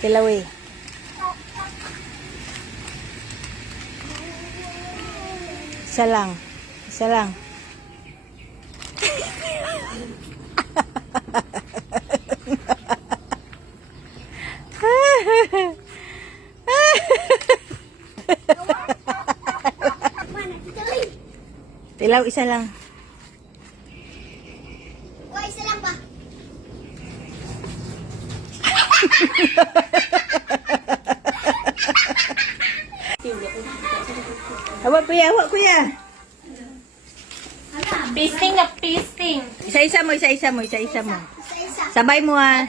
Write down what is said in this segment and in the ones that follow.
Tilawi. Isa lang. Isa lang. Tilaw, isa lang. Wah, isa lang ba? Hawak kuya, hawak kuya. Pasting na pasting. Isa-isa mo, isa-isa mo, isa-isa mo. Isa-isa. Sabay mo ha.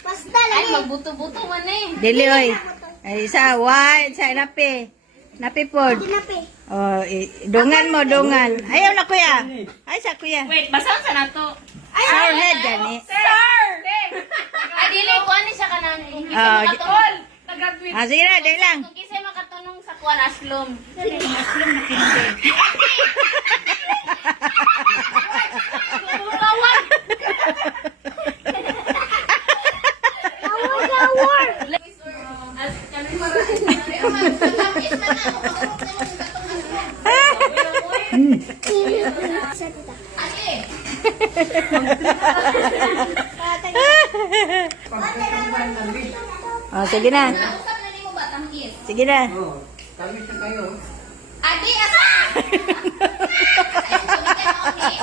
Basta Ay, lagi. magbuto-buto man eh. Dili oy. Ay, isa, one, isa, napi. Napi pod. Tinapi. Oh, dungan mo, dungan. Ayaw na kuya. Ay, sa kuya. Wait, basahan sa nato. Sour head gani. Sir! Ay, dili ko ani siya kanang kung Oh, kisay makatulong. Nag-graduate. Ah, sige na, dahil lang. Kung kisay makatunong sa kuwan aslom. Kumukawan. Gawar. Isa tita. Oh, sige na. Usap na nimo ba tangkis? Sige na. Adi asa. Sa inyo, bigyan ako ni.